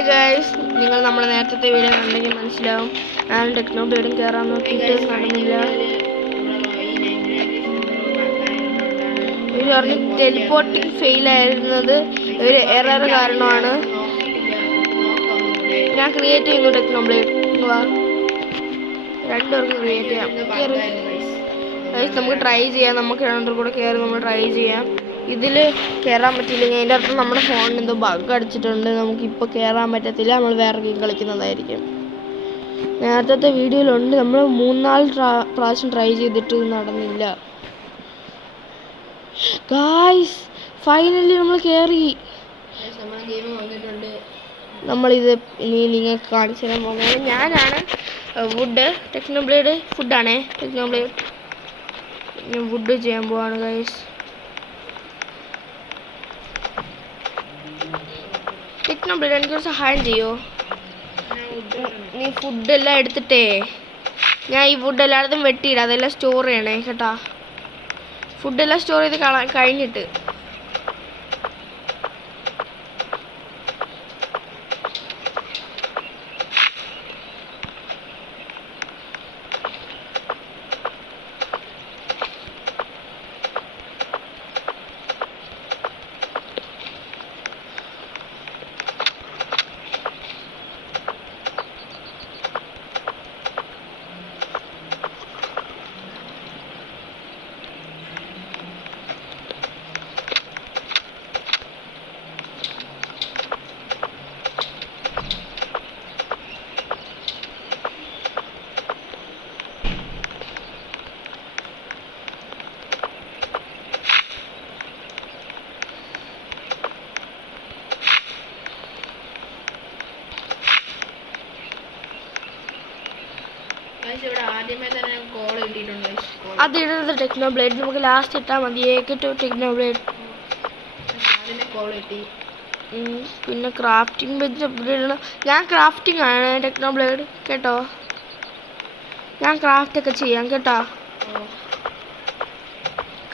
Hi guys, നിങ്ങൾ നമ്മുടെ നേരത്തെ വീഡിയോ കണ്ടെങ്കിൽ മനസ്സിലാവും. ഞാൻ ടെക്നോ ബ്ലേഡും കയറാൻ നോക്കിയിട്ട് നടന്നില്ല. ഇവർ പറഞ്ഞ് ടെലിപ്പോർട്ടിങ് ഫെയിൽ ആയിരുന്നത് ഒരു എറർ കാരണമാണ്. ഞാൻ ക്രിയേറ്റ് ചെയ്യുന്നു ടെക്നോ ബ്ലേഡ്. രണ്ടുപേർക്കും ക്രിയേറ്റ് ചെയ്യാം. ഗൈസ് നമുക്ക് ട്രൈ ചെയ്യാം. നമുക്ക് രണ്ടും കൂടെ കയറി നമ്മൾ ട്രൈ ചെയ്യാം. ഇതിൽ കയറാൻ പറ്റിയില്ലെങ്കിൽ അതിൻ്റെ അർത്ഥം നമ്മുടെ ഫോണിന് എന്തോ ബഗ് അടിച്ചിട്ടുണ്ട്. നമുക്കിപ്പോൾ കയറാൻ പറ്റത്തില്ല. നമ്മൾ വേറെ ഗെയിം കളിക്കുന്നതായിരിക്കും. നേരത്തെ വീഡിയോയിലുണ്ട്. നമ്മൾ 3-4 പ്രാവശ്യം ട്രൈ ചെയ്തിട്ട് നടന്നില്ല. ഗായ്സ് ഫൈനലി നമ്മൾ കയറി. നമ്മളിത് ഇനി നിങ്ങൾക്ക് കാണിച്ചു തരാൻ പോകുന്നത് ഞാനാണ്. വുഡ് ടെക്നോ ബ്ലേഡ് ഫുഡാണേ. ടെക്നോ ബ്ലേഡ് വുഡ് ചെയ്യാൻ പോവാണ് ഗൈസ്. ടെക്നോ ബ്ലേഡ് എനിക്കൊരു സഹായം ചെയ്യോ? നീ ഫുഡെല്ലാം എടുത്തിട്ടേ ഞാൻ ഈ വുഡ് എല്ലായിടത്തും വെട്ടിയിടാം. അതെല്ലാം സ്റ്റോർ ചെയ്യണേ കേട്ടാ. ഫുഡെല്ലാം സ്റ്റോർ ചെയ്ത് കഴിഞ്ഞിട്ട് അത് ഇടുന്നത് ടെക്നോ ബ്ലേഡ്. നമുക്ക് ലാസ്റ്റ് ഇട്ടാൽ മതി. Techno blade. പിന്നെ ക്രാഫ്റ്റിംഗ് ബെഞ്ച് അപ്ഗ്രേഡ് ചെയ്യണം. ഞാൻ ക്രാഫ്റ്റിംഗ് ആണ് ടെക്നോ ബ്ലേഡ് കേട്ടോ. ഞാൻ ക്രാഫ്റ്റ് ഒക്കെ ചെയ്യാം കേട്ടോ.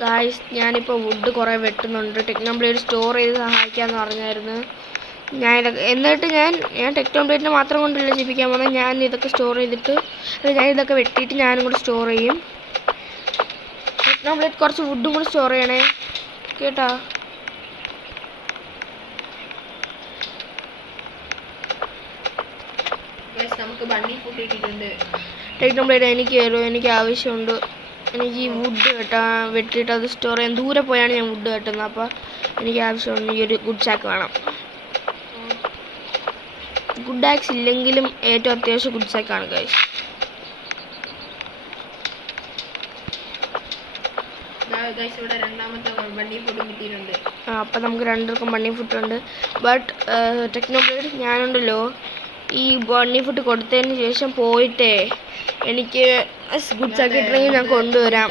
ഗായ്സ് ഞാനിപ്പോൾ വുഡ് കുറേ വെട്ടുന്നുണ്ട്. ടെക്നോ ബ്ലേഡ് സ്റ്റോർ ചെയ്ത് സഹായിക്കാമെന്ന് പറഞ്ഞായിരുന്നു. എന്നിട്ട് ഞാൻ ടെക്നോ ബ്ലേഡിനെ മാത്രം കൊണ്ടല്ല ജീവിക്കാൻ പോകുന്നത്. ഞാൻ ഇതൊക്കെ സ്റ്റോർ ചെയ്തിട്ട് ഞാൻ ഇതൊക്കെ വെട്ടിയിട്ട് ഞാനും കൂടെ സ്റ്റോർ ചെയ്യും. ടെക്നോ ബ്ലേഡ് കുറച്ച് വുഡും കൂടെ സ്റ്റോർ ചെയ്യണേ കേട്ടോ. ടെക്നോ ബ്ലേഡ് എനിക്ക് ആവശ്യമുണ്ട്. എനിക്ക് ഈ വുഡ് വെട്ടിയിട്ട് അത് സ്റ്റോർ ചെയ്യാൻ ദൂരെ പോയാണ് ഞാൻ വുഡ് വെട്ടുന്നത്. അപ്പോൾ എനിക്ക് ആവശ്യമുണ്ട് ഈ ഒരു ഗുഡ് ചാക്ക് വേണം. ഗുഡ് ആക്സ് ഇല്ലെങ്കിലും ഏറ്റവും അത്യാവശ്യം ഗുഡ് ചാക്കാണ് ഗൈസ്. അപ്പം നമുക്ക് രണ്ടുപേർക്കും ബണ്ണി ഫുഡ് ഉണ്ട്. ബട്ട് ടെക്നോ ബ്ലേഡ് ഞാനുണ്ടല്ലോ ഈ ബണ്ണി ഫുഡ് കൊടുത്തതിന് ശേഷം പോയിട്ടേ എനിക്ക് ഗുഡ് ചാക്ക് കിട്ടണമെങ്കിൽ ഞാൻ കൊണ്ടുവരാം.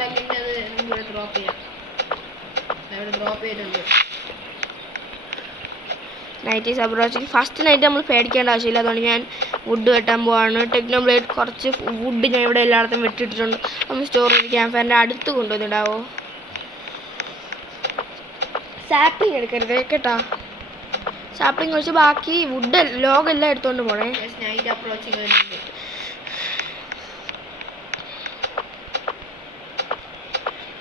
Night is approaching. First night നമ്മൾ പേടിക്കേണ്ട ആവശ്യമില്ല. അതുകൊണ്ട് ഞാൻ വുഡ് വെട്ടാൻ പോവാണ്. ടെക്നോ ബ്ലേഡ് കുറച്ച് വുഡ് ഞാൻ ഇവിടെ എല്ലായിടത്തും വെട്ടിയിട്ടുണ്ട്. നമ്മൾ സ്റ്റോർ ചെയ്ത് ക്യാമ്പ് ഫയറിൻ്റെ അടുത്ത് കൊണ്ടുവന്നിടാവോ. സാപ്ലിങ് എടുക്കരുത് കേട്ടോ. സാപ്ലിങ് വെച്ച് ബാക്കി വുഡ് ലോഗെല്ലാം എടുത്തുകൊണ്ട് പോണേ.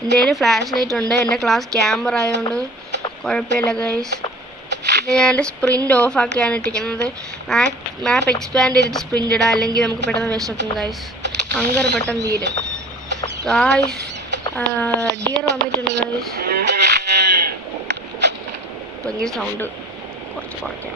എൻ്റെ കയ്യിൽ ഫ്ലാഷ് ലൈറ്റ് ഉണ്ട്. എൻ്റെ ക്ലാസ് ക്യാമറ ആയതുകൊണ്ട് കുഴപ്പമില്ല ഗൈസ്. പിന്നെ ഞാൻ എൻ്റെ സ്പ്രിൻ്റ് ഓഫ് ആക്കിയാണ് ഇട്ടിരിക്കുന്നത്. മാപ്പ് എക്സ്പാൻഡ് ചെയ്തിട്ട് സ്പ്രിൻ്റ് ഇടാം, അല്ലെങ്കിൽ നമുക്ക് പെട്ടെന്ന് വിശക്കും ഗൈസ്. ഭയങ്കര പെട്ടെന്ന് തീരും ഗൈസ്. ഡിയർ വന്നിട്ടുണ്ട് ഗൈസ്. ഭയങ്കര സൗണ്ട് കുറച്ച് കുറയ്ക്കാം.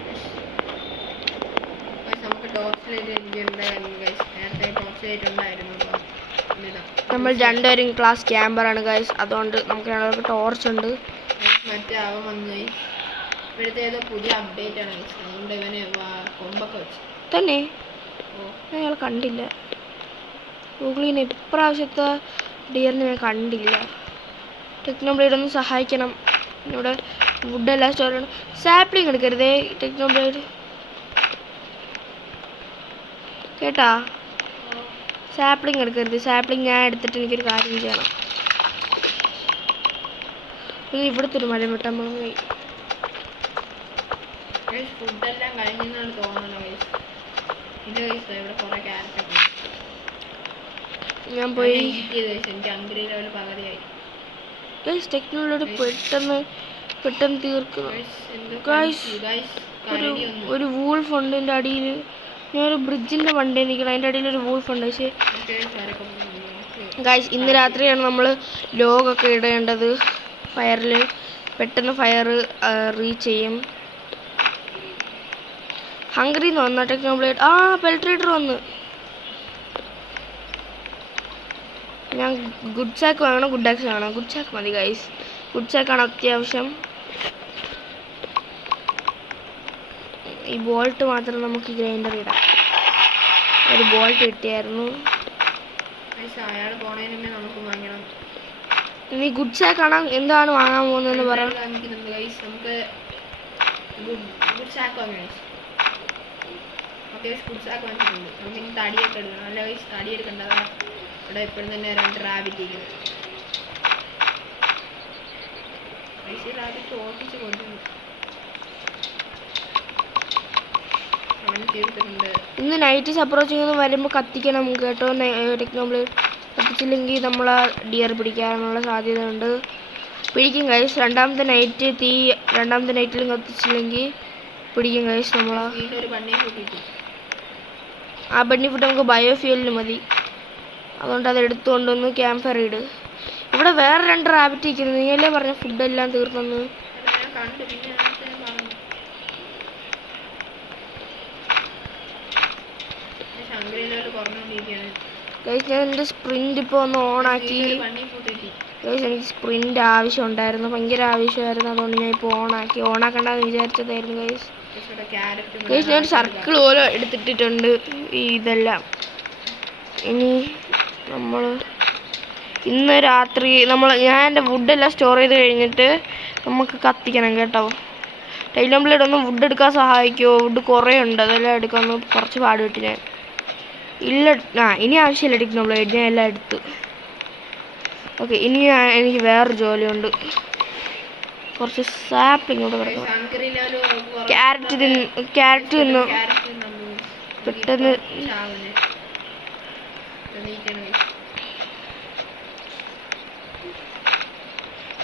നമ്മൾ രണ്ടുപേരും ക്ലാസ് ക്യാമ്പറാണ് ഗൈസ്. അതുകൊണ്ട് നമുക്ക് രണ്ടുപേർക്ക് ടോർച്ച് ഉണ്ട്. പുതിയ അപ്ഡേറ്റ് ആണ് തന്നെ. ഞങ്ങൾ കണ്ടില്ല ഗൂഗിളിൽ നിന്ന് ഇപ്രാവശ്യത്തെ ഡിയറിനെ ഞാൻ കണ്ടില്ല. ടെക്നോ ബ്ലേഡ് ഒന്ന് സഹായിക്കണം. ഇവിടെ വുഡെല്ലാം സ്റ്റോർ ചെയ്യണം. സാപ്ലിങ് എടുക്കരുതേ ടെക്നോ ബ്ലേഡ് കേട്ടാ. സാപ്ലിങ് എടുക്കരുത്. സാപ്ലിങ് ഞാൻ എടുത്തിട്ട് എനിക്കൊരു കാര്യം ചെയ്യണം. ഇവിടുത്തെ ഒരു മരം വെട്ടാൻ പോയി. ഫുഡെല്ലാം കഴിഞ്ഞെന്നാണ് തോന്നുന്നത്. ഞാൻ പോയി ടെക്നോളജി പെട്ടെന്ന് തീർക്കുന്നു. ഒരു വൂൾഫ് ഉണ്ട് എൻ്റെ അടിയിൽ. ഞാനൊരു ബ്രിഡ്ജിൻ്റെ വണ്ടി നിൽക്കണം, അതിൻ്റെ അടിയിൽ ഒരു വൂൾഫ് ഉണ്ട്. പക്ഷേ ഗൈസ് ഇന്ന് രാത്രിയാണ് നമ്മൾ ലോഗൊക്കെ ഇടേണ്ടത് ഫയറിൽ. പെട്ടെന്ന് ഫയർ റീച്ച് ചെയ്യും. ഹംഗറിന്ന് വന്ന ടെക്നോബ്ലേഡ്. പെൽട്രേറ്റർ വന്ന്. ഞാൻ ഗുഡ് സാക്ക് വാങ്ങണം, ഗുഡ് ആക്സ് വേണം. ഗുഡ് സാക്ക് മതി ഗൈസ്, ഗുഡ് സാക്കാണ് അത്യാവശ്യം. ഈ ബോൾട്ട് മാത്രം നമുക്ക് ഗ്രൈൻഡർ ഇടാം. ഒരു ബോൾട്ട് കിട്ടിയായിരുന്നു. ഇനി ഗുഡ് സാക്ക് ആണ് എന്താണ് വാങ്ങാൻ പോകുന്നതെന്ന് പറയാം. തടിയൊക്കെ എടുക്കണം. അല്ല തടി എടുക്കേണ്ടതാ. ഇവിടെ എപ്പോഴും തന്നെ 2 റാബിറ്റ് ഇരിക്കുന്നു. റാബിറ്റ് ഓട്ടിച്ച് കൊണ്ടുവന്നു. ഇന്ന് നൈറ്റ് അപ്രോച്ചിങ് വരുമ്പോൾ കത്തിക്കണം കേട്ടോ. ടെക്നോബ്ലേഡ് കത്തിച്ചില്ലെങ്കിൽ നമ്മളെ ഡിയർ പിടിക്കാനുള്ള സാധ്യത ഉണ്ട്. പിടിക്കും ഗൈസ്. രണ്ടാമത്തെ നൈറ്റിലും കത്തിച്ചില്ലെങ്കിൽ പിടിക്കും ഗൈസ് നമ്മളെ. ആ ബണ്ണി ഫുഡ് നമുക്ക് ബയോഫ്യൂലിന് മതി. അതുകൊണ്ട് അത് എടുത്തുകൊണ്ടൊന്ന് ക്യാമ്പ് ഫയർ ഇട്. ഇവിടെ വേറെ 2 റാബിറ്റ് ഇരിക്കുന്നു. നീയല്ലേ പറഞ്ഞ ഫുഡെല്ലാം തീർന്നെന്ന്. ഗൈസ് ഞാൻ എൻ്റെ സ്പ്രിൻ്റ് ഇപ്പോൾ ഒന്ന് ഓണാക്കി. ഗൈസ് എനിക്ക് സ്പ്രിൻ്റ് ആവശ്യം ഉണ്ടായിരുന്നു, ഭയങ്കര ആവശ്യമായിരുന്നു. അതുകൊണ്ട് ഞാൻ ഇപ്പോൾ ഓണാക്കണ്ടെന്ന് വിചാരിച്ചതായിരുന്നു ഗൈസ്. ഗൈസ് ഞാൻ സർക്കിൾ പോലെ എടുത്തിട്ടിട്ടുണ്ട് ഇതെല്ലാം. ഇനി നമ്മൾ ഇന്ന് രാത്രി ഞാൻ എൻ്റെ വുഡെല്ലാം സ്റ്റോർ ചെയ്ത് കഴിഞ്ഞിട്ട് നമുക്ക് കത്തിക്കണം കേട്ടോ. ടെക്നോബ്ലേഡ് ഒന്ന് വുഡ് എടുക്കാൻ സഹായിക്കുമോ? വുഡ് കുറേ ഉണ്ട്, അതെല്ലാം എടുക്കാൻ കുറച്ച് പാട് കിട്ടി ഞാൻ. ഇനി ആവശ്യമില്ല ടെക്നോബ്ലേഡ്, ഞാൻ എല്ലാം എടുത്തു. ഓക്കെ, ഇനി എനിക്ക് വേറൊരു ജോലിയുണ്ട്. കുറച്ച് സാപ്പിങ് ഇവിടെ കിടക്കണം. ക്യാരറ്റ് തിന്നു പെട്ടെന്ന്.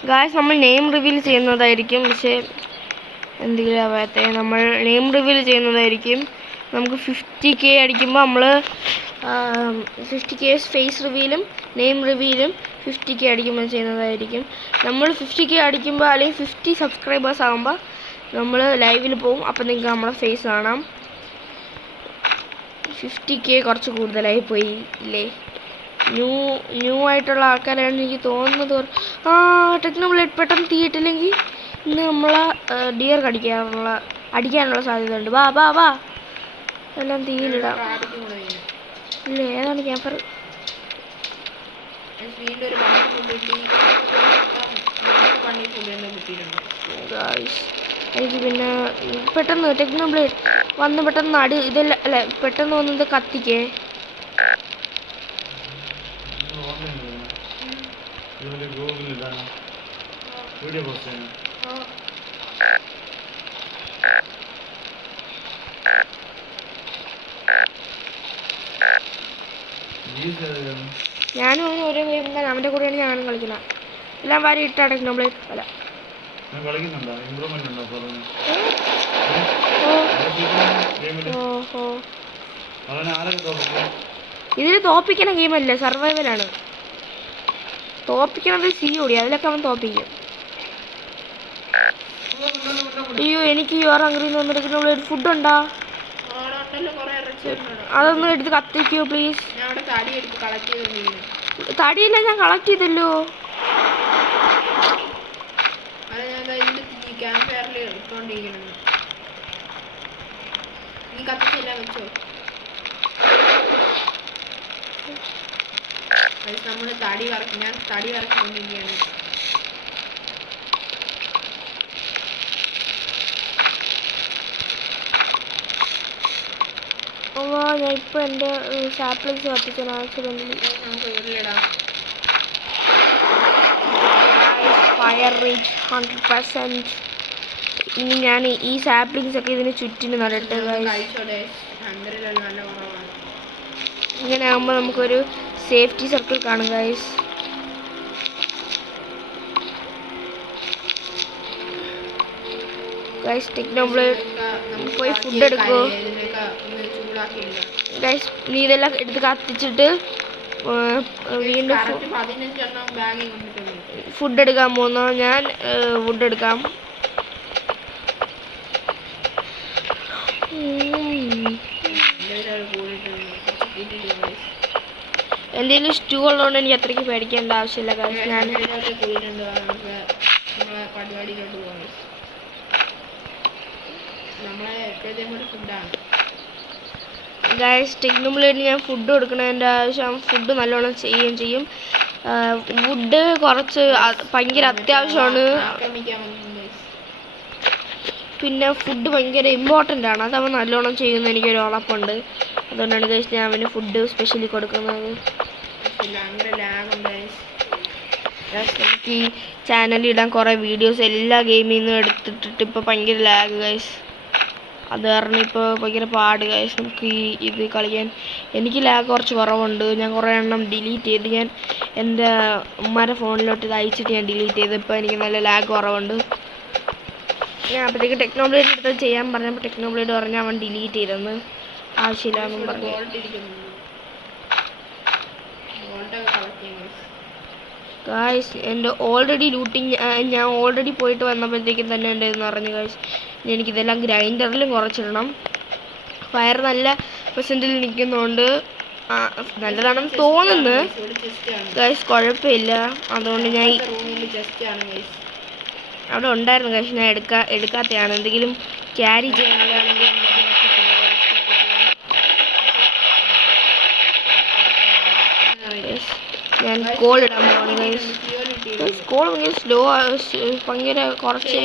ഗായ്സ് നമ്മൾ നെയിം റിവീൽ ചെയ്യുന്നതായിരിക്കും. പക്ഷേ എന്തെങ്കിലും ആവാത്ത നമ്മൾ നെയിം റിവീൽ ചെയ്യുന്നതായിരിക്കും. നമുക്ക് 50K അടിക്കുമ്പോൾ നമ്മൾ 50K ഫേസ് റിവീലും നെയിം റിവീലും 50K അടിക്കുമ്പോൾ ചെയ്യുന്നതായിരിക്കും. നമ്മൾ 50K അടിക്കുമ്പോൾ അല്ലെങ്കിൽ 50 സബ്സ്ക്രൈബേഴ്സ് ആകുമ്പോൾ നമ്മൾ ലൈവിൽ പോകും. അപ്പം നിങ്ങൾക്ക് നമ്മളെ ഫേസ് കാണാം. 50K കുറച്ച് കൂടുതലായി പോയി ഇല്ലേ? ന്യൂ ആയിട്ടുള്ള ആൾക്കാരാണ് എനിക്ക് തോന്നുന്നത്. ടെക്നോബ്ലേഡ് പെട്ടെന്ന് തീയിട്ടില്ലെങ്കിൽ ഇന്ന് നമ്മളെ ഡിയർ അടിക്കാനുള്ള സാധ്യത ഉണ്ട്. വാ എല്ലാം തീയിലിടാം. ഇല്ല, ഏതാണ് ക്യാമ്പർ? എനിക്ക് പിന്നെ പെട്ടെന്ന് ടെക്നോബ്ലേഡ് വന്ന് പെട്ടെന്ന് ഇതെല്ലാം അല്ല പെട്ടെന്ന് വന്നത് കത്തിക്കേ. ഞാനും ഓരോ ഗെയിം അവൻ്റെ കൂടെയാണ് ഞാനും കളിക്കുന്നത്. എല്ലാം വാരി ഇട്ടാ ടെക്നോബ്ലേഡ് അല്ല. ഇതിൽ തോപ്പിക്കണ ഗെയിമല്ല, സർവൈവലാണ്. തോപ്പിക്കണത് COD, അതിലൊക്കെ അവൻ തോപ്പിക്കും. അയ്യോ, എനിക്ക് യുവർ ഹംഗ്രി എന്ന് പറഞ്ഞിരിക്കുന്ന ഫുഡ് ഉണ്ടോ? അതൊന്ന് എടുത്ത് കത്തിക്കോ പ്ലീസ്. തടിയില്ല, ഞാൻ കളക്ട് ചെയ്തല്ലോ. നമ്മൾ തടി കറക്കിക്കൊണ്ടിരിക്കുകയാണ്. ഞാൻ ഇപ്പോൾ എൻ്റെ സാപ്ലിങ്സ് കത്തിച്ചാണ് ആക്സിഡൻ്റിൽ. നമുക്ക് വീട്ടിലിടാം. Fire reach 100%. ഇനി ഞാൻ ഈ സാപ്ലിങ്സ് ഒക്കെ ഇതിന് ചുറ്റിന് നടട്ടെ ഗൈസ്. കഴിച്ചോടെ ഹംഗറിലെല്ലാം നല്ല കുറവാണ്. ഇങ്ങനെ ആകുമ്പോൾ നമുക്കൊരു സേഫ്റ്റി സർക്കിൾ കാണും ഗൈസ്. ഗൈസ് ടെക്നോബ്ലേഡ് പോയി ഫുഡ് എടുക്കുമോ ഗൈസ്? നീ ഇതെല്ലാം എടുത്ത് കത്തിച്ചിട്ട് വീണ്ടും ഫുഡ് എടുക്കാൻ പോകുന്നു. ഞാൻ ഫുഡ് എടുക്കാം. എന്തെങ്കിലും സ്റ്റൂ ഉള്ളതുകൊണ്ട് എനിക്ക് അത്രയ്ക്ക് പേടിക്കേണ്ട ആവശ്യമില്ല ഗൈസ്. ഞാൻ പരിപാടിയിലോട്ട് പോകാം. നമ്മളെ എപ്പോഴത്തേക്കും ഫുഡാണ് ഗൈസ്. ടെക്നോബ്ലേഡിന് ഞാൻ ഫുഡ് കൊടുക്കണതിൻ്റെ ആവശ്യം. ഫുഡ് നല്ലോണം ചെയ്യുകയും ചെയ്യും. വുഡ് കുറച്ച് ഭയങ്കര അത്യാവശ്യമാണ്. പിന്നെ ഫുഡ് ഭയങ്കര ഇമ്പോർട്ടൻ്റ് ആണ്. അത് അവൻ നല്ലോണം ചെയ്യുന്ന എനിക്കൊരു ഉറപ്പുണ്ട്. അതുകൊണ്ടാണ് ഗൈസ് ഞാൻ അവന് ഫുഡ് സ്പെഷ്യലി കൊടുക്കുന്നത്. നമുക്ക് ഈ ചാനലിൽ ഇടാൻ കുറേ വീഡിയോസ് എല്ലാ ഗെയിമിൽ നിന്നും എടുത്തിട്ടിട്ട് ഇപ്പോൾ ഭയങ്കര ലാഗ് ഗൈസ്. അത് കാരണം ഇപ്പോൾ ഭയങ്കര പാട് ഗൈസ് നമുക്ക് ഇത് കളിക്കാൻ. എനിക്ക് ലാഗ് കുറച്ച് കുറവുണ്ട്. ഞാൻ കുറേ എണ്ണം ഡിലീറ്റ് ചെയ്ത് ഞാൻ എൻ്റെ ഉമ്മാരുടെ ഫോണിലോട്ട് ഇത് അയച്ചിട്ട് ഞാൻ ഡിലീറ്റ് ചെയ്ത്. ഇപ്പോൾ എനിക്ക് നല്ല ലാഗ് കുറവുണ്ട്. ഞാൻ അപ്പോഴത്തേക്ക് ടെക്നോബ്ലേഡ് എടുത്ത് ചെയ്യാൻ പറഞ്ഞപ്പോൾ ടെക്നോബ്ലേഡ് പറഞ്ഞാൽ അവൻ ഡിലീറ്റ് ചെയ്തെന്ന്. ആവശ്യമില്ലാന്നും പറഞ്ഞു. ഗായ്സ് എൻ്റെ ഓൾറെഡി ലൂട്ടിങ് ഞാൻ ഓൾറെഡി പോയിട്ട് വന്നപ്പോഴത്തേക്കും തന്നെ എൻ്റെ ഇതെന്ന് പറഞ്ഞു ഗായ്സ്. എനിക്കിതെല്ലാം ഗ്രൈൻഡറിലും കുറച്ചിടണം. ഫയർ നല്ല പെർസെൻറ്റിൽ നിൽക്കുന്നതുകൊണ്ട് നല്ലതാണെന്ന് തോന്നുന്നു ഗായ്സ്. കുഴപ്പമില്ല. അതുകൊണ്ട് ഞാൻ അവിടെ ഉണ്ടായിരുന്നു ഗായ്സ്. ഞാൻ എടുക്കാത്തതാണ്. എന്തെങ്കിലും ക്യാരി ചെയ്യാനാണെങ്കിൽ ഞാൻ കോൾ ഇടാൻ പോവാണ് ഗൈസ്. കോൾ ഭയങ്കര സ്ലോ ഭയങ്കര കുറച്ച്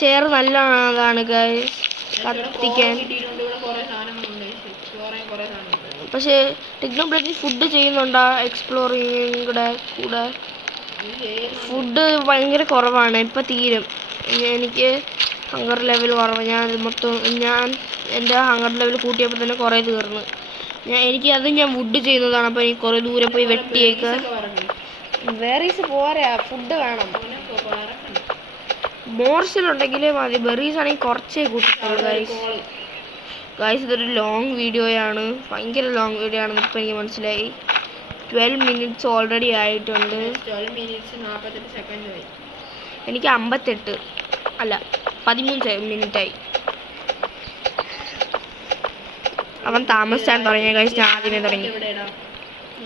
ചെയർ നല്ലതാണ് ഗൈസ് കത്തിക്കാൻ. പക്ഷേ ടെക്നോബ്ലേഡിൽ ഫുഡ് ചെയ്യുന്നുണ്ടോ എക്സ്പ്ലോറിങ് കൂടെ ഫുഡ് ഭയങ്കര കുറവാണ്. ഇപ്പം തീരും. എനിക്ക് ഹങ്കർ ലെവൽ കുറവ്. ഞാൻ എൻ്റെ ഹങ്കർ ലെവൽ കൂട്ടിയപ്പോൾ തന്നെ കുറേ തീർന്നു. ഞാൻ വുഡ് ചെയ്യുന്നതാണ്. അപ്പോൾ എനിക്ക് കുറേ ദൂരെ പോയി വെട്ടിയേക്ക്. ബെറീസ് പോരാ, ഫുഡ് വേണം. മോർസിലുണ്ടെങ്കിലേ മതി. ബെറീസ് ആണെങ്കിൽ കുറച്ചേ കൂട്ടിട്ടുള്ളൂ ഗൈസ്. ഇതൊരു ലോങ് വീഡിയോയാണ്. ഭയങ്കര ലോങ് വീഡിയോ ആണെന്ന് ഇപ്പം എനിക്ക് മനസ്സിലായി. 12 minutes ഓൾറെഡി ആയിട്ടുണ്ട്. എനിക്ക് 58 അല്ല 13 മിനിറ്റായി. അവൻ താമസിച്ചാണ് തുടങ്ങിയത് ഗൈസ്. ഞാൻ ആദ്യമേ തുടങ്ങി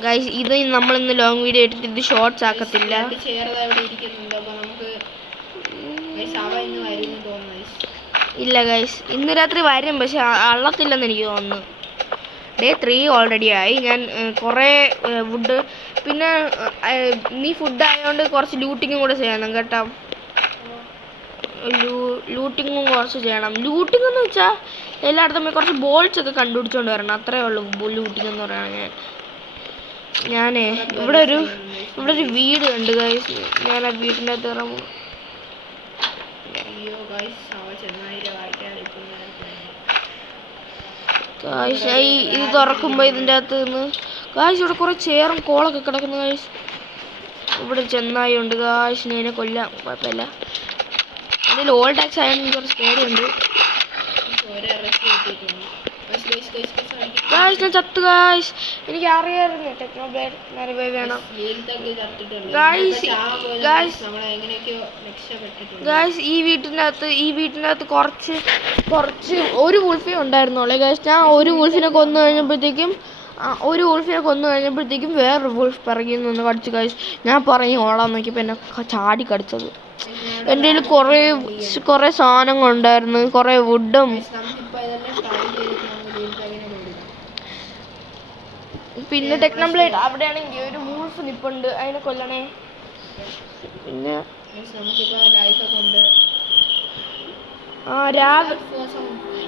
ഗൈസ്. ഇത് നമ്മളിന്ന് ലോങ് വീഡിയോ ഇട്ടിട്ട് ഇത് ഷോർട്സ് ആക്കത്തില്ല. ഇല്ല ഗൈസ്, ഇന്ന് രാത്രി വരും. പക്ഷെ അള്ളത്തില്ലെന്ന് എനിക്ക് തോന്നുന്നു. Day 3 ഓൾറെഡി ആയി. ഞാൻ കുറേ വുഡ് പിന്നെ നീ ഫുഡ് ആയതുകൊണ്ട് കുറച്ച് ലൂട്ടിങ്ങും കൂടെ ചെയ്യണം കേട്ടോ. ലൂട്ടിങ്ങും കുറച്ച് ചെയ്യണം. ലൂട്ടിംഗ് എന്ന് വെച്ചാൽ എല്ലായിടത്തും പോയി കുറച്ച് ബോൾസ് ഒക്കെ കണ്ടുപിടിച്ചുകൊണ്ട് വരണം. അത്രേ ഉള്ളൂ ലൂട്ടിംഗ് എന്ന് പറയുന്നത്. ഞാൻ ഇവിടെ ഒരു വീട് കണ്ട് ഗൈസ്. ഞാൻ ആ വീടിൻ്റെ അകത്ത് ഇറങ്ങും. ഇത് തുറക്കുമ്പോൾ ഇതിൻ്റെ അകത്ത് നിന്ന് ഗായ്സ് ഇവിടെ കുറേ ചെയറും കോളൊക്കെ കിടക്കുന്നു ഗായ്സ്. ഇവിടെ ചെന്നായി ഉണ്ട് ഗായ്സ്. ഇതിനെ കൊല്ലാം, കുഴപ്പമില്ല. അതിൽ ഓൾ ടാക്സ് ആയതുകൊണ്ട് കുറച്ച് പേടിയുണ്ട് ഗായ്സ്. ഞാൻ ചത്തു ഗായ്സ്. എനിക്ക് അറിയാമായിരുന്നു ടെക്നോബ്ലേഡ് റിവൈവ് വേണം ഗായ്സ്. ഈ വീട്ടിൻ്റെ അകത്ത് കുറച്ച് ഒരു വുൾഫേ ഉണ്ടായിരുന്നുള്ളേ ഗായ്സ്. ഞാൻ ഒരു വുൾഫിനെ കൊന്നു കഴിഞ്ഞപ്പോഴത്തേക്കും വേറൊരു വുൾഫ് പിറകിൽ നിന്ന് കടിച്ചു ഗായ്സ്. ഞാൻ പറഞ്ഞ് ഓടാൻ നോക്കിയപ്പോൾ എന്നെ ചാടി കടിച്ചത്. എൻ്റെ കയ്യിൽ കുറേ സാധനങ്ങളുണ്ടായിരുന്നു, കുറേ വുഡും. പിന്നെ ടെക്നോബ്ലേഡ് അവിടെയാണെങ്കിൽ ഒരു വൂൾഫ് നിപ്പുണ്ട്, അതിനെ കൊല്ലണേ. പിന്നെ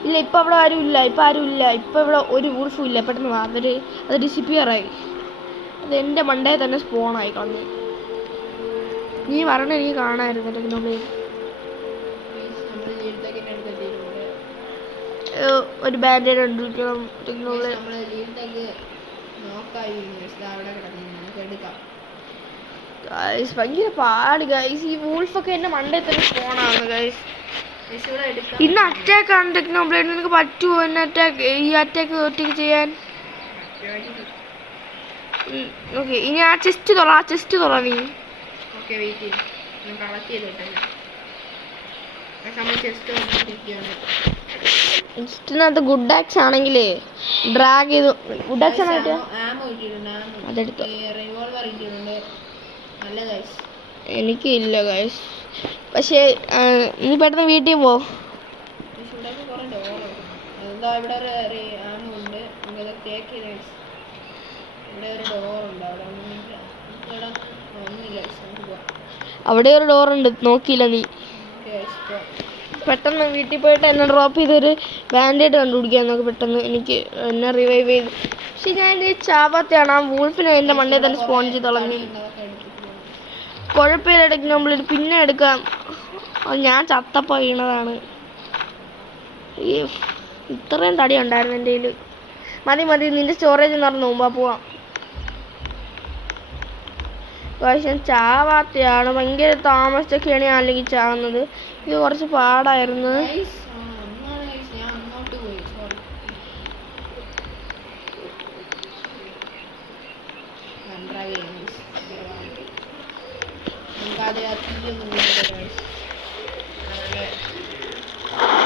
ഇല്ല, ഇപ്പം അവിടെ ആരുമില്ല. ഇപ്പം ഇവിടെ ഒരു വൂൾഫും ഇല്ല. പെട്ടെന്ന് അത് ഡിസിപ്പിയറായി. അത് എൻ്റെ മണ്ടയിൽ തന്നെ സ്പോണായി കളഞ്ഞു. നീ പറഞ്ഞ എനിക്ക് കാണാമായിരുന്നു ടെക്നോബ്ലേഡ്. നമ്മൾ ലീൽത്തേക്കിൻ്റെ അടുത്ത് എത്തിയിട്ടുണ്ട്. ഒരു ബാൻഡേഡ് കണ്ടുപിടിക്കണം ടെക്നോബ്ലേഡ്. നമ്മൾ ലീൽത്തേക്ക് നോക്കായി അവിടെ കിടക്കുന്നു, നമുക്ക് എടുക്കാം. ഗൈസ് ഭയങ്കര പാട് ഗൈസ്. ഈ വൂൾഫൊക്കെ എൻ്റെ മണ്ടയിൽ തന്നെ ഫോണാണ് ഗൈസ്. ഇവിടെ എടുക്കാം. ഇന്ന് അറ്റാക്ക് ആണ് ടെക്നോബ്ലേഡ്. നിനക്ക് പറ്റുമോ എന്നെ ഈ അറ്റാക്ക് ഒറ്റയ്ക്ക് ചെയ്യാൻ? ഓക്കെ, ഇനി ആ ചെസ്റ്റ് തുറ നീ. ഓക്കെ, വെയിറ്റ് ചെയ്യും, ഞാൻ കളക്ട് ചെയ്തോട്ടെ. നമ്മൾ ചെസ്റ്റ് നോക്കിയിരിക്കുകയാണ്. ചെസ്റ്റിനകത്ത് ഗുഡ് ആക്സ് ആണെങ്കിലേ ഡ്രാഗ് ചെയ്തു. ഗുഡ് ആക്സ് ആണ് കിട്ടിയ ആമോ ഇട്ടിട്ടുണ്ട്, അതെടുത്തു. റിവോൾവർ ഇട്ടിട്ടുണ്ട്. നല്ല ഗൈസ്. എനിക്ക് ഇല്ല ഗൈസ്. പക്ഷേ നീ പെട്ടെന്ന് വീട്ടിൽ പോ. ഇവിടെ കുറേ ഡോറുണ്ട്. എന്താ ഇവിടെ ഒരു ആമോ ഉണ്ട്, നമുക്കത് ടേക്ക് ചെയ്ത് ഗൈസ്. ഇവിടെ ഒരു ഡോറുണ്ട്, അവിടെ ഒന്നുമില്ല. നമുക്ക് പോവാം. അവിടെ ഒരു ഡോറുണ്ട്, നോക്കിയില്ല നീ. പെട്ടെന്ന് വീട്ടിൽ പോയിട്ട് എന്നെ ഡ്രോപ്പ് ചെയ്തൊരു ബാൻഡേഡ് കണ്ടുപിടിക്കാൻ നോക്ക് പെട്ടെന്ന്. എനിക്ക് എന്നെ റിവൈവ് ചെയ്ത്. പക്ഷെ ഞാൻ ചാവാത്തയാണ്. ആ വൂൾഫിനെ എൻ്റെ മണ്ടയിൽ തന്നെ സ്പോൺ ചെയ്ത് കളഞ്ഞു. കുഴപ്പമില്ല ടെക്നോബ്ലേഡ്, പിന്നെ എടുക്കാം. ഞാൻ ചത്തപ്പോൾ വീണതാണ്. ഈ ഇത്രയും തടി ഉണ്ടായിരുന്നു എൻ്റെ കയ്യിൽ. മതി നിൻ്റെ സ്റ്റോറേജ് നിറഞ്ഞു മുമ്പാ പോവാം. പക്ഷെ ചാവാത്തയാണ്. ഭയങ്കര താമസിച്ചൊക്കെയാണ് ഞാൻ അല്ലെങ്കിൽ ചാവുന്നത്. ഇത് കുറച്ച് പാടായിരുന്നു.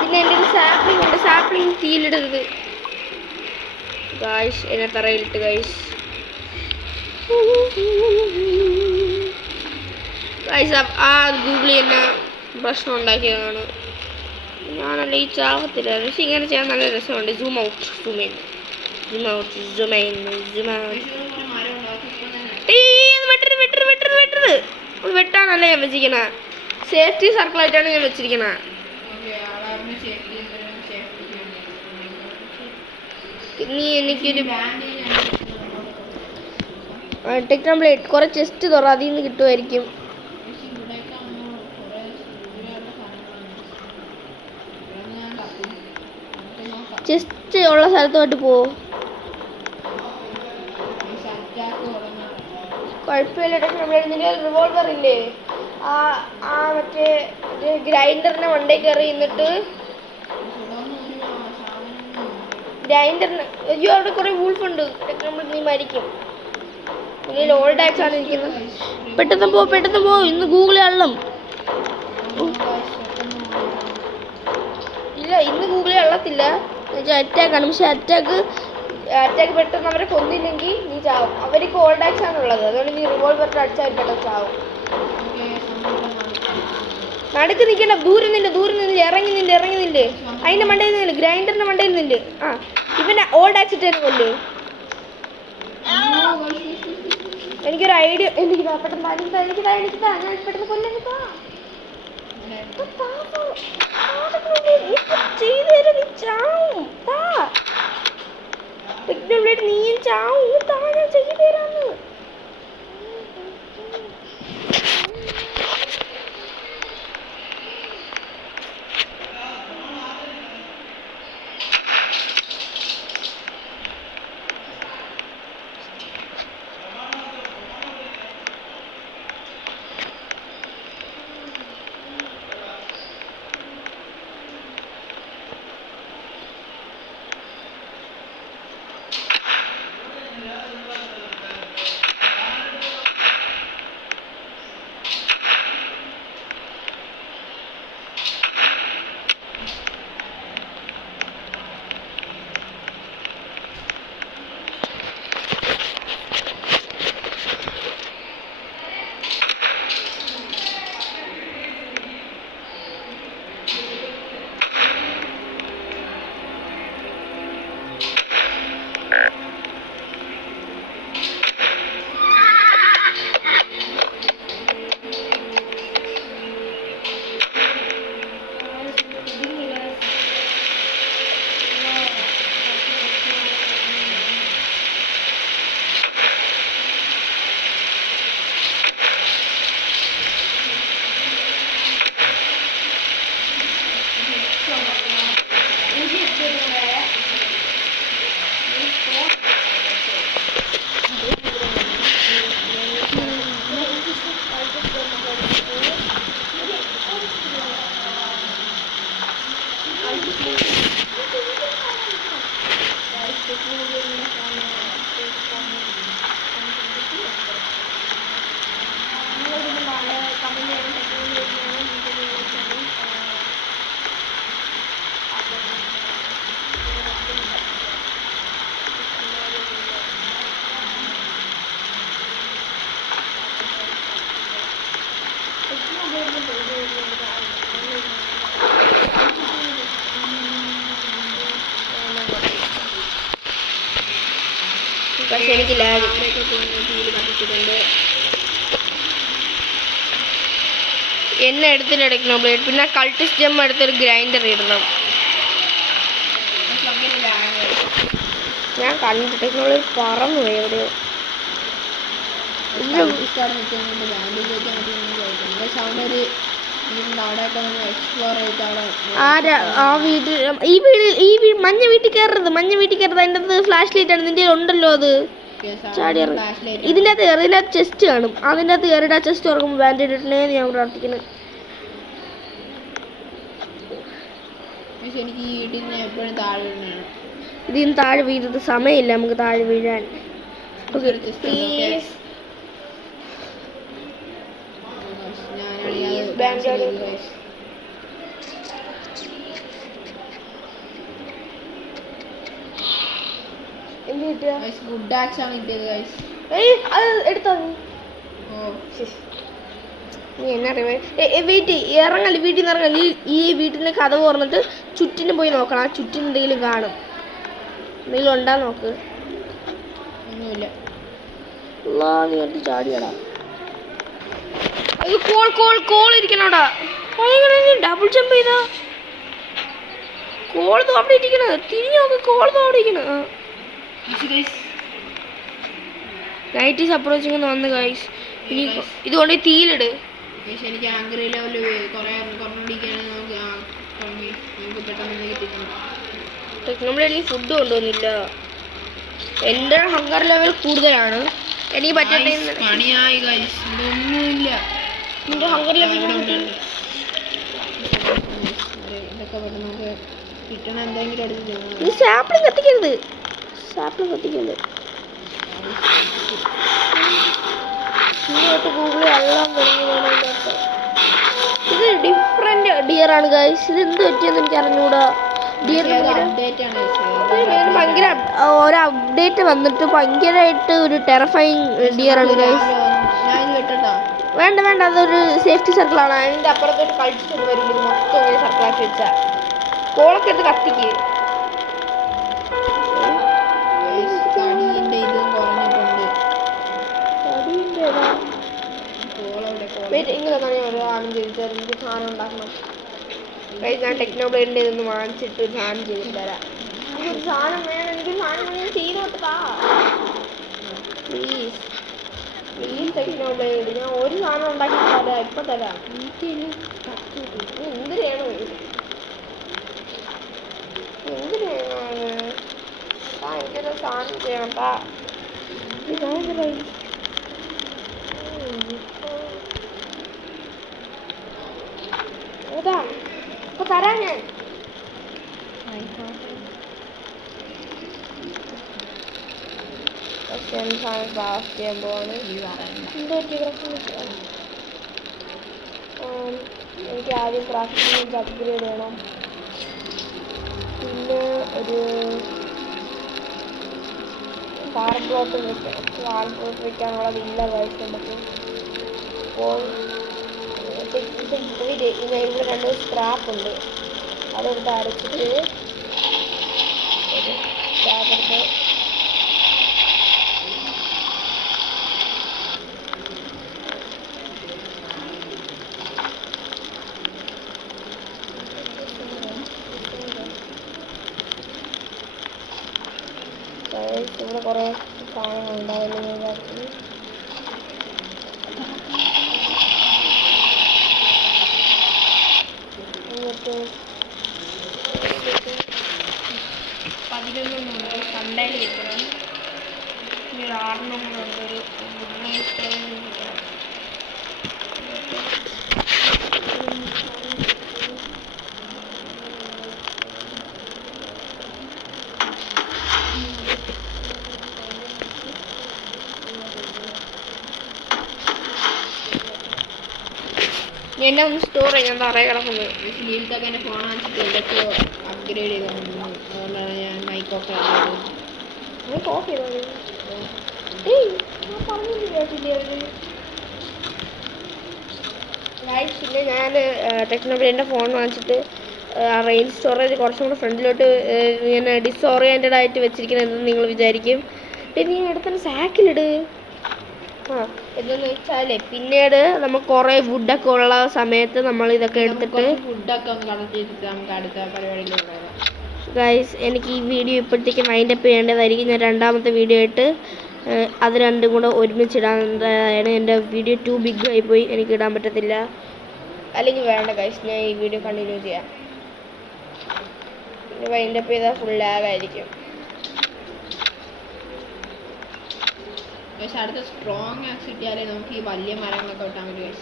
പിന്നെ എൻ്റെ ഒരു സാപ്ലിംഗ് ഉണ്ട്, സാപ്ലിംഗ് തീയിലിടരുത് ഗായ്സ്. എന്നെ തറയിലിട്ട് ഗായ്സ്. ആ ഗൂഗിളിൽ തന്നെ പ്രശ്നം ഉണ്ടാക്കിയതാണ്. ഞാനല്ല ഈ ചാവത്തില്ലായിരുന്നു. പക്ഷെ ഇങ്ങനെ ചെയ്യാൻ നല്ല രസമുണ്ട്. Zoom out, zoom in, zoom out, zoom in, zoom out. വെട്ടാനല്ല ഞാൻ വെച്ചിരിക്കണ. സേഫ്റ്റി സർക്കിളായിട്ടാണ് ഞാൻ വെച്ചിരിക്കണ. നീ എനിക്കൊരു ടെക്നോബ്ലേഡ് കുറെ ചെസ്റ്റ് തുറ, അതിൽ നിന്ന് കിട്ടുമായിരിക്കും. ചെസ്റ്റ് ഉള്ള സ്ഥലത്തോട്ട് പോ. കുഴപ്പമില്ല ടെക്നോബ്ലേഡ്. നിന്റെ റിവോൾവർ ഇല്ലേ? ആ മറ്റേ ഗ്രൈൻഡറിനെ മണ്ടേ കയറി എന്നിട്ട് ഗ്രൈൻഡറിന്. അയ്യോ അവിടെ കുറെ വൂൾഫ് ഉണ്ട് ടെക്നോബ്ലേഡ്, നീ മരിക്കും. ഇതിൽ ഓൾഡ് ആക്സ് ആണ് ഇരിക്കുന്നത്. പെട്ടെന്ന് പോ. ഇന്ന് ഗൂഗിളിൽ അള്ളും. ഇല്ല, ഇന്ന് ഗൂഗിളിൽ അള്ളത്തില്ല. അറ്റാക്കാണ്. പക്ഷെ അറ്റാക്ക് പെട്ടെന്ന് അവരെ കൊന്നില്ലെങ്കിൽ നീ ചാവും. അവർക്ക് ഓൾഡ് ആക്സ് ആണുള്ളത്. അതുകൊണ്ട് നീ റിവോൾവറിട്ട് അടിച്ചാൽ പെട്ടെന്ന് ചാവും. നടുക്ക് നിൽക്കണ്ട, ദൂരം നിന്ന് ഇറങ്ങി നില്ല്. അതിൻ്റെ മണ്ടയിൽ നില്ല്, ഗ്രൈൻഡറിൻ്റെ മണ്ടയിൽ നില്ല്. ഇവനെ ഓൾഡ് ആക്സ് ഇട്ടേന്ന് കൊല്ല്. എനിക്കൊരു ഐഡിയ. എനിക്ക് പെട്ടെന്ന് ഞാൻ പെട്ടെന്ന് കൊല്ലാ. നീയും ചാവും. ഞാൻ ചെയ്തു തരാന്ന്. പക്ഷെ എനിക്ക് ലാഗ്. കത്തിച്ചിട്ടുണ്ട്. എന്നെ എടുത്തിട്ട് ടെക്നോബ്ലേഡ്, പിന്നെ കൾട്ടിസ്റ്റ് ജെം എടുത്തൊരു ഗ്രൈൻഡർ ഇടണം. ഞാൻ കണ്ടു ടെക്നോബ്ലേഡ് പറന്നു പോയി എവിടെയോ. ആരാ ആ വീട്ടിൽ മഞ്ഞ വീട്ടിൽ കയറരുത്, മഞ്ഞ വീട്ടിൽ കയറരുത്. അതിൻ്റെ അകത്ത് ഫ്ലാഷ് ലൈറ്റ് ആണ്, നിന്റെ ഉണ്ടല്ലോ അത്. ചാടി ഇതിൻ്റെ അകത്ത് കയറി, ഇതിൻ്റെ ചെസ്റ്റ് കാണും, അതിൻ്റെ അകത്ത് കയറിയിട്ട് ആ ചെസ്റ്റ് തുറക്കുമ്പോൾ ബാൻഡേഡ് ഇട്ടേ ഞാൻ പ്രാർത്ഥിക്കുന്നത്. എനിക്ക് ഈ വീട്ടിൽ എപ്പോഴും താഴെ വീഴാണ്. ഇതിന് താഴെ വീഴുന്നത് സമയമില്ല നമുക്ക് താഴെ വീഴാൻ. പ്ലീസ് ഗുഡ് ആക്സ് ആണ് കിട്ടിയത് ഗൈസ്. അത് എടുത്തോ നീ എന്നെ വെയിറ്റ് ഇറങ്ങല്, വീട്ടിൽ നിന്ന് ഇറങ്ങല്. ഈ വീട്ടിൻ്റെ കഥ തുറന്നിട്ട് ചുറ്റിനും പോയി നോക്കണം, ആ ചുറ്റിന് എന്തെങ്കിലും കാണും. എന്തെങ്കിലും ഉണ്ടാ നോക്ക്. ഒന്നുമില്ല. നീ എടുത്ത് ചാടിയടാ. കോൾ ഇരിക്കണോടാ. ഡബിൾ ജമ്പ് ചെയ്താ കോൾ അവിടെ ഇരിക്കണ, തിരിഞ്ഞു നോക്ക്, കോൾ അവിടെ ഇരിക്കണ. നൈറ്റ് ഈസ് അപ്രോച്ചിങ് വന്ന് ഗൈസ്. ഇനി ഇതുകൊണ്ട് തീയിലിട്. എനിക്ക് ആംഗ്രി ലെവല് കുറഞ്ഞിരിക്കുകയാണ്. നമുക്ക് പെട്ടെന്ന് കിട്ടിക്കണം. ടെക്നോബ്ലേഡിൽ ഫുഡ് കൊണ്ടുവന്നില്ല. എൻ്റെ ഹങ്കർ ലെവൽ കൂടുതലാണ്. എനിക്ക് പറ്റട്ടെ. പണിയായി ഗൈസ്, ഇതൊന്നുമില്ല. നിന്റെ ഹങ്കർ ലെവൽ ഇതൊക്കെ നമുക്ക് കിട്ടണ എന്തെങ്കിലും എടുത്ത് നീ സാപ്പിളിങ് കത്തിക്കരുത്, സാപ്പിളിങ് കത്തിക്കരുത്. ഗൂഗിളിൽ എല്ലാം തുടങ്ങി. ഇത് ഡിഫറെന്റ് ഡിയർ ആണ് ഗൈസ്. ഇത് എന്ത് പറ്റിയെന്ന് എനിക്ക് അറിഞ്ഞൂടാ. ഭയങ്കര ഒരു അപ്ഡേറ്റ് വന്നിട്ട് ഭയങ്കരമായിട്ട് ഒരു ടെറഫൈങ് ഡിയർ ആണ് ഗൈസ്. വേണ്ട വേണ്ട, അതൊരു സേഫ്റ്റി സർക്കിളാണ്. അതിൻ്റെ അപ്പുറത്തോട്ട് കളിച്ചിട്ട് വരും. മൊത്തം ഇങ്ങനെ സർക്കിളാക്കി വെച്ചാൽ കോളൊക്കെ എടുത്ത് കത്തിക്ക്. ഇങ്ങനെ തന്നെ ഒരു സാധനം ചെയ്തിട്ട് എനിക്ക് സാധനം ഉണ്ടാക്കണം. ഞാൻ ടെക്നോബ്ലേഡിൻ്റെ ഇതൊന്ന് വാങ്ങിച്ചിട്ട് ഒരു സാധനം ചെയ്തിട്ട് തരാം. എനിക്കൊരു സാധനം വേണം, എനിക്കൊരു സാധനം വേണം, ചെയ്ത് കൊടുത്താ പ്ലീസ് പ്ലീസ് ടെക്നോബ്ലേഡ്. ഞാൻ ഒരു സാധനം ഉണ്ടാക്കി തരാം, ഇപ്പം തരാം. എനിക്ക് ഇനി എന്തിനാണ് എനിക്കൊരു സാധനം ചെയ്യണം താ. ഏതാ ഇപ്പൊ തരാം ഞാൻ. ക്ലാസ് ചെയ്യാൻ പോവാണ്. എനിക്ക് ആദ്യം ക്രാഫ്റ്റിംഗ് അപ്ഗ്രേഡ് ചെയ്യണം. പിന്നെ ഒരു വാൾ ബ്ലോക്ക് വെക്കണം. വാൾ ബ്ലോക്ക് വെക്കാനുള്ളതില്ല ഗൈസ് നമുക്ക്. അപ്പോൾ ഇവിടെ 2 സ്ക്രാപ്പ് ഉണ്ട്, അതെടുത്ത് അരച്ചിട്ട് ഒരു സ്ക്രാപ്പെടുത്ത് ഇവിടെ കുറേ സാധനങ്ങൾ ഉണ്ടാവില്ല. എന്നിട്ട് 11 സൺഡേയിൽ വെക്കണം. ഇനി 6 കൂടെ ഒരു എന്നെ ഒന്ന് സ്റ്റോർ ചെയ്യാൻ തറയെ കിടക്കുന്നത്. ജീവിതത്തൊക്കെ എൻ്റെ ഫോൺ വാങ്ങിച്ചിട്ട് ഇതൊക്കെ അപ്ഗ്രേഡ് ചെയ്തിട്ടുണ്ട്. അതുകൊണ്ടാണ് ഞാൻ മൈക്ക് ഓഫ് ചെയ്തത്. ഓഫ് ചെയ്തത് ഞാൻ പറഞ്ഞില്ലേ. പിന്നെ ഞാൻ ടെക്നോബ്ലേഡിൻ്റെ ഫോൺ വാങ്ങിച്ചിട്ട് റേഞ്ച് സ്റ്റോറേജ് കുറച്ചും കൂടെ ഫ്രണ്ടിലോട്ട് ഞാൻ ഡിസോറിയൻറ്റഡ് ആയിട്ട് വെച്ചിരിക്കുന്നത് എന്തെന്ന് നിങ്ങൾ വിചാരിക്കും. നീ എടുത്ത സാക്കിലിട്. ആ എന്തെന്ന് വെച്ചാലേ പിന്നീട് നമുക്ക് കുറേ ഫുഡൊക്കെ ഉള്ള സമയത്ത് നമ്മൾ ഇതൊക്കെ എടുത്തിട്ട് ഫുഡൊക്കെ ഒന്ന് കളക്ട് ചെയ്തിട്ട് നമുക്ക് അടുത്ത പരിപാടിയിൽ ഉണ്ടാകാം. ഗൈസ് എനിക്ക് ഈ വീഡിയോ ഇപ്പോഴത്തേക്ക് മൈൻഡപ്പ് ചെയ്യേണ്ടതായിരിക്കും. ഞാൻ രണ്ടാമത്തെ വീഡിയോ ആയിട്ട് അത് രണ്ടും കൂടെ ഒരുമിച്ചിടാൻ എൻ്റെ വീഡിയോ ടു ബിഗ് ആയിപ്പോയി, എനിക്ക് ഇടാൻ പറ്റത്തില്ല. അല്ലെങ്കിൽ വേണ്ട ഗൈസ്, ഞാൻ ഈ വീഡിയോ കണ്ടിന്യൂ ചെയ്യാം. വൈൻഡപ്പ് ചെയ്താൽ ഫുൾ ലാഗായിരിക്കും. പക്ഷെ അടുത്ത സ്ട്രോങ് ആക്സ് കിട്ടിയാലേ നമുക്ക് ഈ വലിയ മരങ്ങളൊക്കെ വെട്ടാൻ പറ്റും.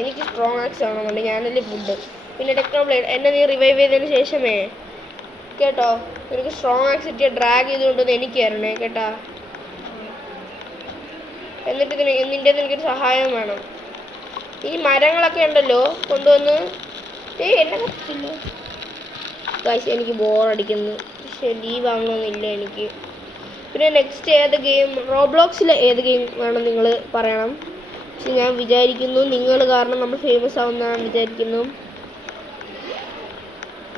എനിക്ക് സ്ട്രോങ് ആക്സ് ആണെന്നുണ്ട്, ഞാനല്ലേ ഫുഡ്. പിന്നെ ടെക്നോബ്ലേഡ് എന്നെ നീ റിവൈവ് ചെയ്തതിന് ശേഷമേ കേട്ടോ എനിക്ക് സ്ട്രോങ് ആക്സ് കിട്ടിയ ഡ്രാഗ് ചെയ്തുകൊണ്ടൊന്ന് എനിക്ക് തരണേ കേട്ടാ. എന്നിട്ട് നിൻ്റെ എനിക്കൊരു സഹായം വേണം. ഈ മരങ്ങളൊക്കെ ഉണ്ടല്ലോ കൊണ്ടുവന്ന് എന്നെ കത്തിച്ചില്ല ഗൈസ്. എനിക്ക് ബോറടിക്കുന്നു, പക്ഷേ ലീവ് ആവണമെന്നില്ല എനിക്ക്. പിന്നെ നെക്സ്റ്റ് ഏത് ഗെയിം, റോബ്ലോക്സിൽ ഏത് ഗെയിം വേണം നിങ്ങൾ പറയണം. പക്ഷെ ഞാൻ വിചാരിക്കുന്നു നിങ്ങൾ കാരണം നമ്മൾ ഫേമസ് ആവുന്നതാണ് വിചാരിക്കുന്നു.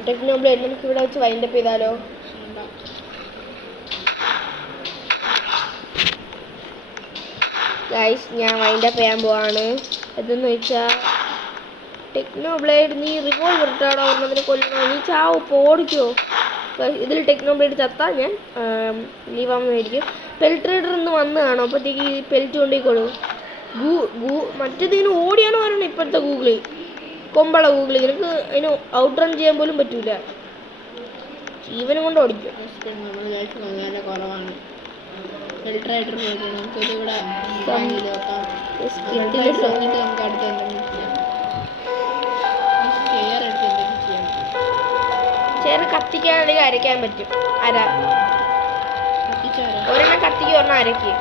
ടെക്നോബ്ലേഡ് നമുക്ക് ഇവിടെ വെച്ച് വൈൻഡപ്പ് ചെയ്താലോ? ഗൈസ് ഞാൻ വൈൻഡപ്പ് ചെയ്യാൻ പോവാണ്. എന്തെന്ന് വെച്ചാൽ ടെക്നോബ്ലേഡ് നീ റിവോൾവർ ഇട്ടാടോ ഒരെണ്ണത്തിന് കൊല്ലണോ, നീ ചാവ് ഇപ്പോൾ ഓടിക്കോ. ഇതിൽ ടെക്നോബ്ലേഡ് ചത്താൽ ഞാൻ ലീവ് ആവുന്നതായിരിക്കും. പെൽറ്റ് റൈഡർ ഒന്ന് വന്ന് കാണും, അപ്പോഴത്തേക്ക് ഈ പെൽറ്റ് കൊണ്ടേക്കോളൂ. മറ്റേതിന് ഓടിയാണ് പറയണം. ഇപ്പോഴത്തെ ഗൂഗിള് കൊമ്പള ഗൂഗിള് നിനക്ക് അതിന് ഔട്ട് റൺ ചെയ്യാൻ പോലും പറ്റൂല, ജീവനും കൊണ്ട് ഓടിക്കും. നല്ല കുറവാണ്. നമുക്ക് ഇവിടെ നമുക്ക് അടുത്ത ചേർ കത്തിക്കാണെങ്കിൽ അരയ്ക്കാൻ പറ്റും. ഒരെണ്ണം കത്തിക്ക് ഒരെണ്ണം അരയ്ക്ക്.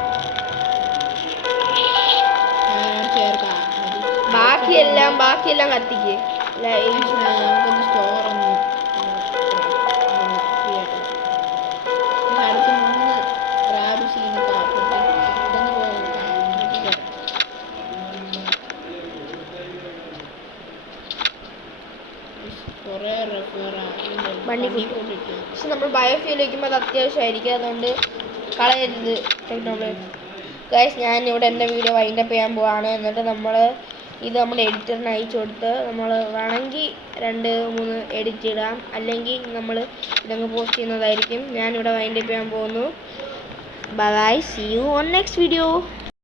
ബാക്കിയെല്ലാം കത്തിക്ക്. നമുക്കൊന്ന് സ്റ്റോറൊന്ന് അടുത്ത് 3 റാബ് സീനൊക്കെ ഇതൊന്ന് കുറേ പക്ഷെ നമ്മൾ ബയോഫ്യൂൽ വയ്ക്കുമ്പോൾ അത് അത്യാവശ്യമായിരിക്കും, അതുകൊണ്ട് കളയരുത് ടെക്നോബ്ലേഡ്. ഗൈസ് ഞാൻ ഇവിടെ എൻ്റെ വീഡിയോ വൈൻഡപ്പ് ചെയ്യാൻ പോവാണ്. എന്നിട്ട് ഇത് നമ്മൾ എഡിറ്ററിന് അയച്ചു കൊടുത്ത് നമ്മൾ വേണമെങ്കിൽ 2-3 എഡിറ്റ് ഇടാം, അല്ലെങ്കിൽ നമ്മൾ ഇതങ്ങ് പോസ്റ്റ് ചെയ്യുന്നതായിരിക്കും. ഞാനിവിടെ വൈൻഡപ്പ് ചെയ്യാൻ പോകുന്നു. Bye, see you on next video.